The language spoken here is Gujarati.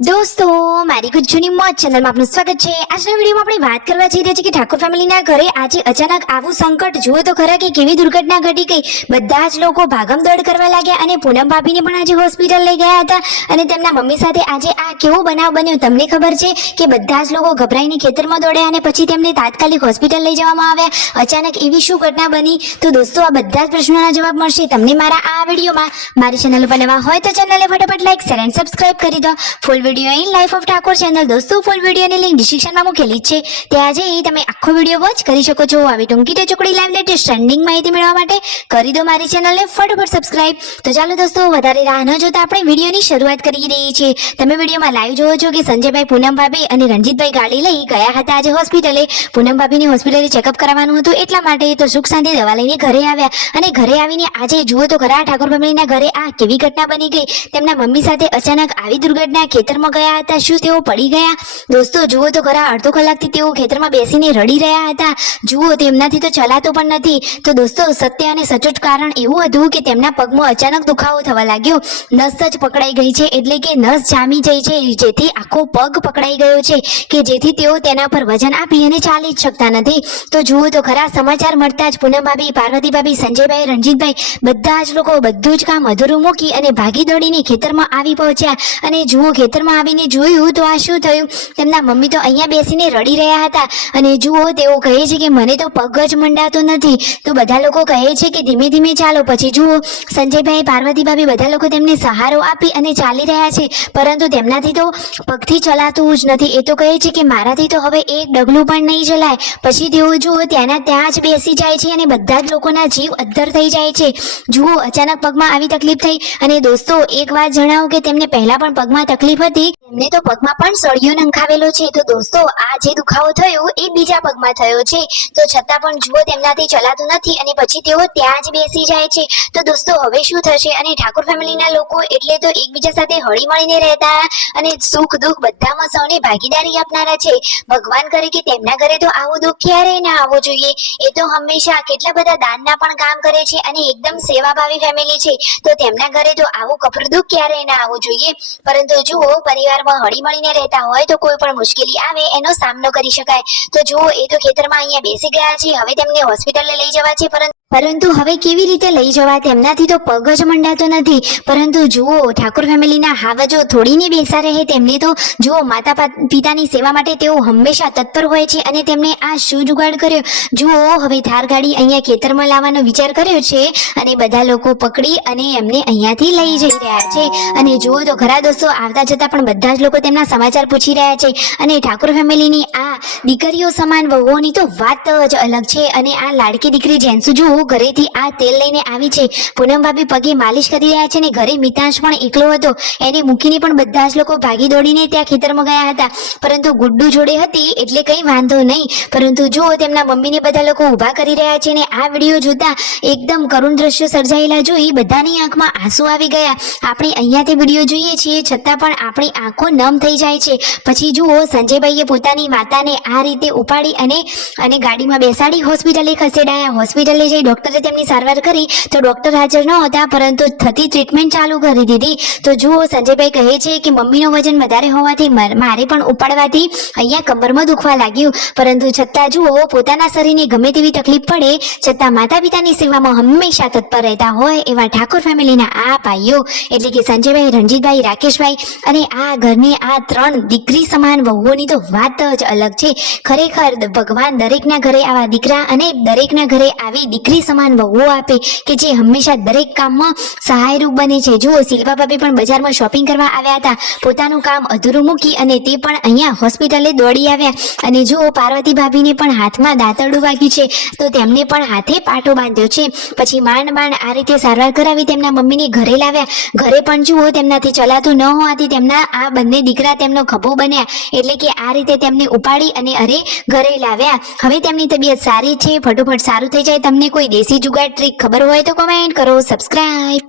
દોસ્તો મારી ગુજ્જુની મોજ ચેનલમાં આપનું સ્વાગત છે। આજના વિડીયોમાં આપણે વાત કરવા જઈ રહ્યા છીએ કે ઠાકોર ફેમિલીના ઘરે આજે અચાનક આવું સંકટ જુઓ તો ખરા કે કેવી દુર્ઘટના ઘટી ગઈ। બધા જ લોકો ભાગમદોડ કરવા લાગ્યા અને પૂનમ ભાભીને પણ આજે હોસ્પિટલ લઈ ગયા હતા અને તેમના મમ્મી સાથે આજે આ કેવો બનાવ બન્યો તમને ખબર છે કે બધા જ લોકો ગભરાઈને ખેતરમાં દોડ્યા અને પછી તેમને તાત્કાલિક હોસ્પિટલ લઈ જવામાં આવ્યા। અચાનક એવી શું ઘટના બની તો દોસ્તો આ બધા જ પ્રશ્નોના જવાબ મળશે તમને મારા આ વિડીયોમાં। મારી ચેનલ પર નવા હોય તો ચેનલને ફટાફટ લાઈક શેર અને સબસ્ક્રાઇબ કરી દો। Full video in life of Thakor channel દોસ્તો ફૂલ વિડીયોની લિંક ડિસ્ક્રિપ્શનમાં મૂકેલી છે, ત્યાં જઈ તમે આખો વિડીયો વોચ કરી શકો છો। આવી ટૂંકી ટચોકડી લાઈવ લેટેસ્ટ ટ્રેન્ડિંગ માહિતી મેળવવા માટે કરી દો મારી ચેનલને ફટાફટ સબસ્ક્રાઇબ। તો ચાલો દોસ્તો વધારે રાહ ન જોતા આપણે વિડીયોની શરૂઆત કરી રહી છીએ। તમે વિડીયોમાં લાઈવ જોવો છો કે સંજયભાઈ, પૂનમ ભાભી અને રણજીતભાઈ ગાડી લઈ ગયા હતા આજે હોસ્પિટલે। પૂનમ ભાભીની હોસ્પિટલે ચેકઅપ કરાવવાનું હતું એટલા માટે તો સુખ શાંતિ દવા લઈને ઘરે આવ્યા અને ઘરે આવીને આજે જુઓ તો ખરા ઠાકોર ફેમિલીના ઘરે આ કેવી ઘટના બની ગઈ। તેમના મમ્મી સાથે અચાનક આવી દુર્ઘટના ખેતરમાં ગયા હતા, શું તેઓ પડી ગયા? દોસ્તો જુઓ તો ખરા અડધો કલાકથી તેઓ ખેતરમાં બેસીને રડી રહ્યા હતા। જુઓ તેમનાથી તો ચલાતો પણ નથી। તો દોસ્તો સત્ય અને સચોટ કારણ એવું હતું કે તેમના પગમાં અચાનક દુખાવો થવા લાગ્યો, નસ જ પકડાઈ ગઈ છે એટલે કે નસ જામી જાય છે, જેથી આખો પગ પકડાઈ ગયો છે કે જેથી તેઓ તેના પર વજન આપી અને ચાલી જ શકતા નથી। તો જુઓ તો ખરા સમાચાર મળતા જ પૂનમ ભાભી, પાર્વતી ભાભી, સંજયભાઈ, રણજીતભાઈ બધા જ લોકો બધું જ કામ અધૂરું મૂકી અને ભાગી દોડીને ખેતરમાં આવી પહોંચ્યા અને જુઓ ખેતરમાં આવીને જોયું તો આ શું થયું, તેમના મમ્મી તો અહીંયા બેસીને રડી રહ્યા હતા અને જુઓ તેઓ કહે છે કે મને તો પગ જ મંડાતો નથી। તો બધા લોકો કહે છે કે ધીમે ધીમે ચાલો। પછી જુઓ સંજયભાઈ, પાર્વતી ભાભી બધા લોકો તેમને સહારો આપી અને ચાલી રહ્યા છે, પરંતુ તેમનાથી તો પગથી ચલાતું જ નથી। એ તો કહે છે કે મારાથી તો હવે એક ડગલું પણ નહીં ચલાય। પછી તેઓ જુઓ ત્યાંના ત્યાં જ બેસી જાય છે અને બધા જ લોકોના જીવ અદ્ધર થઈ જાય છે। જુઓ અચાનક પગમાં આવી તકલીફ થઈ અને દોસ્તો એક વાત જણાવો કે તેમને પહેલા પણ પગમાં તકલીફ હતી, તેમને તો પગમાં પણ સળિયો નંખાવેલો છે। તો દોસ્તો આ જે દુખાવો થયો એ બીજા પગમાં થયો છે, તો છતાં પણ જુઓ તેમનાથી ચલાતું નથી અને પછી તેઓ ત્યાં જ બેસી જાય છે। તો દોસ્તો હવે શું થશે? અને ઠાકોર ફેમિલીના લોકો એટલે તો એકબીજા સાથે હળી મળીને રહેતા અને સુખ દુઃખ બધામાં સૌને ભાગીદારી આપનારા છે। ભગવાન કરે કે તેમના ઘરે તો આવું દુઃખ ક્યારેય ના આવવું જોઈએ। એ તો હંમેશા કેટલા બધા દાનના પણ કામ કરે છે અને એકદમ સેવાભાવી ફેમિલી છે, તો તેમના ઘરે તો આવું કપરું દુઃખ ક્યારેય ના આવવું જોઈએ। પરંતુ જુઓ પરિવારમાં હળી મળીને રહેતા હોય તો કોઈ પણ મુશ્કેલી આવે એનો સામનો કરી શકાય। તો જુઓ એ તો ખેતરમાં અહીંયા બેસી ગયા છે, હવે તેમને હોસ્પિટલે લઈ જવા છે, પરંતુ હવે કેવી રીતે લઈ જવા? તેમનાથી તો પગ જ મંડાતો નથી। પરંતુ જુઓ ઠાકોર ફેમિલીના હાવજો થોડીને બેસા રહે, તેમને તો જુઓ માતા પિતાની સેવા માટે તેઓ હંમેશા તત્પર હોય છે અને તેમણે આ શું જુગાડ કર્યો? જુઓ હવે થાર ગાડી અહીંયા ખેતરમાં લાવવાનો વિચાર કર્યો છે અને બધા લોકો પકડી અને એમને અહીંયાથી લઈ જઈ રહ્યા છે। અને જુઓ તો ખરા દોસ્તો આવતા જતા પણ બધા જ લોકો તેમના સમાચાર પૂછી રહ્યા છે અને ઠાકોર ફેમિલીની આ દીકરીઓ સમાન વહુઓની તો વાત જ અલગ છે। અને આ લાડકી દીકરી જેન્સુ જુઓ ઘરેથી આ તેલ લઈને આવી છે, પૂનમ ભાભી પગે માલિશ કરી રહ્યા છે ને ઘરે મિતાંશ પણ એકલો હતો, એને મૂકીને પણ બધા જ લોકો ભાગી દોડીને ત્યાં ખેતરમાં ગયા હતા, પરંતુ ગુડ્ડુ જોડે હતી એટલે કંઈ વાંધો નહીં। પરંતુ જુઓ તેમના મમ્મીને બધા લોકો ઊભા કરી રહ્યા છે ને આ વિડીયો જોતા એકદમ કરુણ દ્રશ્યો સર્જાયેલા જોઈ બધાની આંખમાં આંસુ આવી ગયા। આપણે અહીંયાથી વિડીયો જોઈએ છીએ છતાં પણ આપણી આંખો નમ થઈ જાય છે। પછી જુઓ સંજયભાઈએ પોતાની માતાને આ રીતે ઉપાડી અને ગાડીમાં બેસાડી હોસ્પિટલે ખસેડાયા। હોસ્પિટલે જઈ ડોક્ટરે તેમની સારવાર કરી તો ડોક્ટર હાજર ન હતા, પરંતુ થતી ટ્રીટમેન્ટ ચાલુ કરી દીધી। તો જુઓ સંજયભાઈ કહે છે કે મમ્મીનો વજન વધારે હોવાથી મારે પણ ઉપાડવાથી અહીંયા કમરમાં દુખવા લાગ્યું, પરંતુ છતાં જુઓ પોતાના શરીરને ગમે તેવી તકલીફ પડે છતાં માતા પિતાની સેવામાં હંમેશા તત્પર રહેતા હોય એવા ઠાકોર ફેમિલીના આ ભાઈઓ એટલે કે સંજયભાઈ, રણજીતભાઈ, રાકેશભાઈ અને આ ઘરની આ ત્રણ દીકરી સમાન વહુઓની તો વાત જ અલગ છે। ખરેખર ભગવાન દરેકના ઘરે આવા દીકરા અને દરેકના ઘરે આવી દીકરી સમાન વહુઓ આપે કે જે હંમેશા દરેક કામમાં સહાયરૂપ બને છે। જુઓ શિલ્પા ભાભી પણ બજારમાં શોપિંગ કરવા આવ્યા હતા, પોતાનું કામ અધૂરું મૂકી અને તે પણ અહીંયા હોસ્પિટલે દોડી આવ્યા। અને જુઓ પાર્વતી ભાભીને પણ હાથમાં દાંતરડું વાગ્યું છે, તો તેમને પણ હાથે પાટો બાંધ્યો છે। પછી માંડ આ રીતે સારવાર કરાવી તેમના મમ્મીને ઘરે લાવ્યા। ઘરે પણ જુઓ તેમનાથી ચલાતું ન હોવાથી તેમના આ બંને દીકરા તેમનો ખભો બન્યા, એટલે કે આ રીતે તેમને ઉપાડી અને ઘરે લાવ્યા। હવે તેમની તબિયત સારી છે, ફટોફટ સારું થઈ જાય। તમને કોઈ દેશી જુગાડ ટ્રીક ખબર હોય તો કોમેન્ટ કરો, સબસ્ક્રાઇબ।